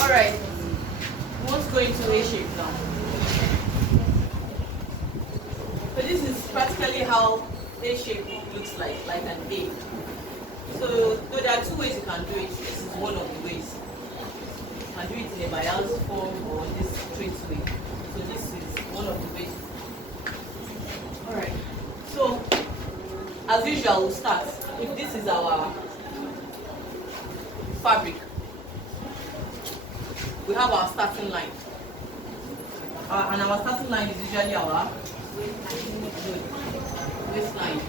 Alright, we want to go into A shape now. So this is practically how A shape looks like an A. So there are two ways you can do it. This is one of the ways. You can do it in a bias form or this straight way. So this is one of the ways. Alright. So as usual, we'll start. If this is our fabric, we have our starting line. And our starting line is usually our waistline.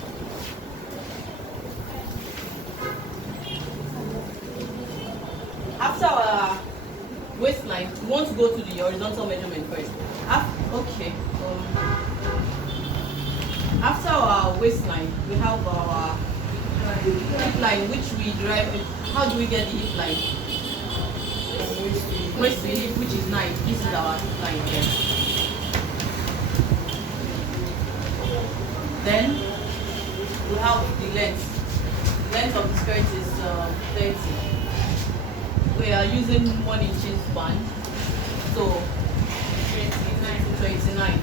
After our waistline, we want to go to the horizontal measurement first. After our waistline, we have our hip line, which we derive. How do we get the hip line? Waist to hip, which is 9. This is our hip line here. Then we have the length. Length of the skirt is 30. We are using 1 inch band, so 29.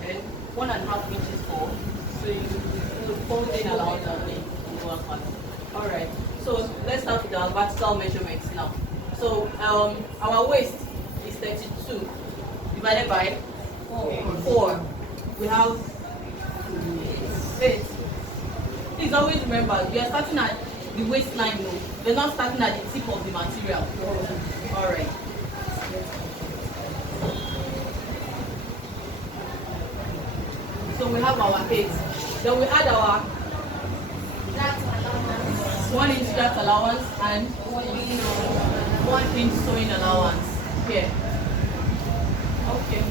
Then 1.5 inches for, so you fold in allowance on the lower part. Alright, so let's start with our vertical measurements now. So our waist is 32 divided by 4. We have 8. Please always remember, we are starting at the waistline, no. We're not starting at the tip of the material. Alright. So we have our 8. Then we add our 1 inch dart allowance and 1 inch sewing allowance here. Okay.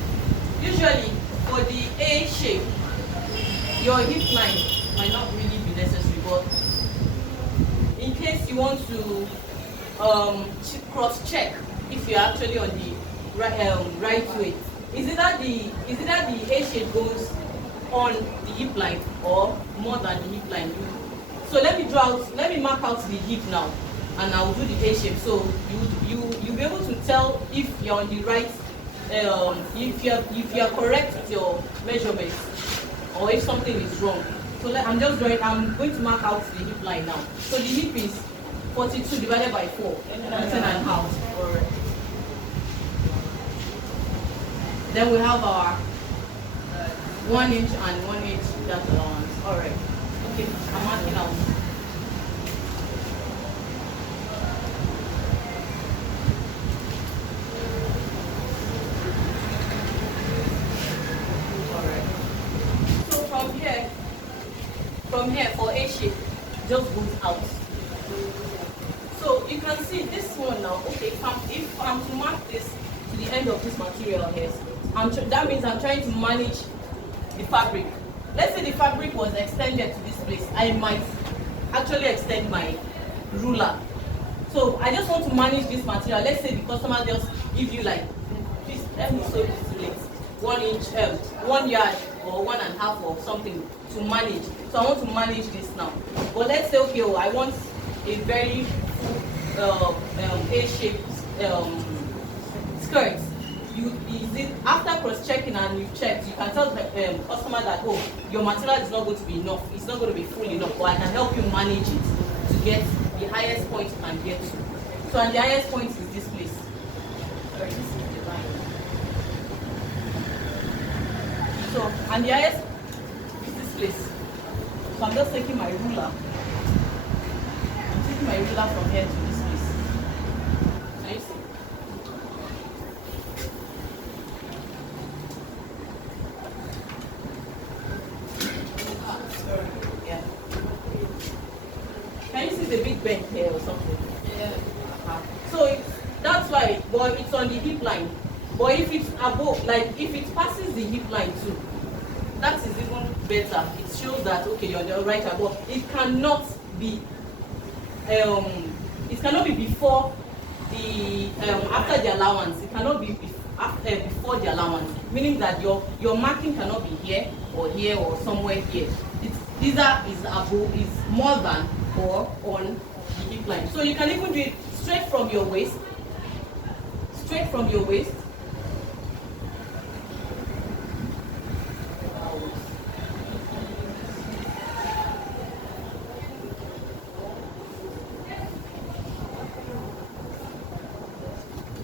Usually for the A shape, your hip line might not really be necessary, but in case you want to cross check if you're actually on the right way, is it that the A shape goes on the hip line or more than the hip line? So let me mark out the hip now, and I'll do the A shape. So you'll be able to tell if you're on the right, if you're correct with your measurements, or if something is wrong. So I'm going to mark out the hip line now. So the hip is 42 divided by 4, 10.5. Alright. Then we have our 1 inch and 1 inch dart allowance. Alright. Okay, I'm marking out. Alright. So from here for A shape, just goes out. So you can see this one now. Okay, if I'm to mark this to the end of this material here, that means I'm trying to manage the fabric. Let's say the fabric was extended to this place. I might actually extend my ruler. So I just want to manage this material. Let's say the customer just give you like, please let me sew this plate, 1 inch, 1 yard or 1.5 or something to manage. So I want to manage this now. But let's say, okay, I want a very A-shaped skirt. After cross-checking and you've checked, you can tell the customer that, oh, your material is not going to be enough, it's not going to be full enough, but I can help you manage it to get the highest point you can get to. So, and the highest point is this place. Sorry, this is the line. So, and the highest is this place. So I'm just taking my ruler. I'm taking my ruler from here to this place. Can you see? Yeah. Can you see the big bend here or something? Yeah. So that's why, but it's on the hip line. But if it's above, like if it passes the hip line too, that is even better. It shows that okay, you're right above. It cannot be before the after the allowance. It cannot be before the allowance, meaning that your marking cannot be here or somewhere here. It's either is more than or on the hip line. So you can even do it straight from your waist, straight from your waist.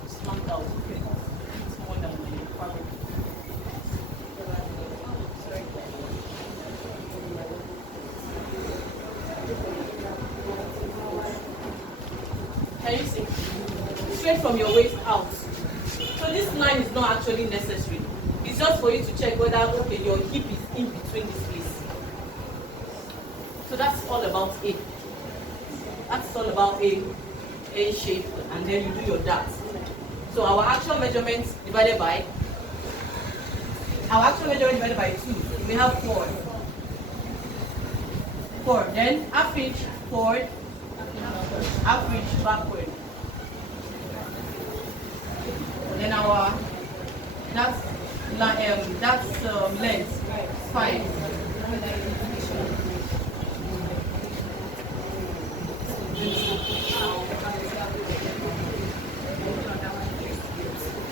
Slant out. Okay. It's more than the fabric. Can you see? Straight from your waist out. So this line is not actually necessary. It's just for you to check whether, okay, your hip is in between this place. So that's all about A. That's all about A shape, and then you do your dart. So our actual measurement divided by 2. We have 4. 4. Then half inch forward, half inch backward. Then our that's length 5.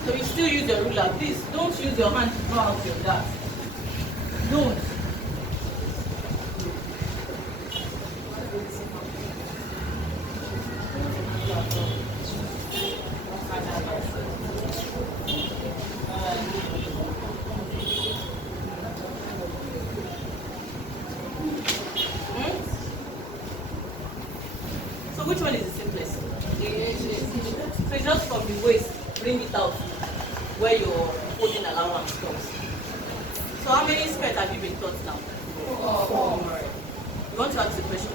So you still use your ruler. Please don't use your hand to draw out your dart. Don't. So which one is the simplest? So it's just from the waist, bring it out where your holding allowance comes. So how many skirts have you been taught now? 4. You want to ask the question?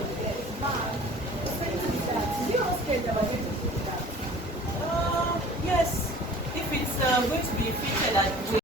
Yes. If it's going to be fitted at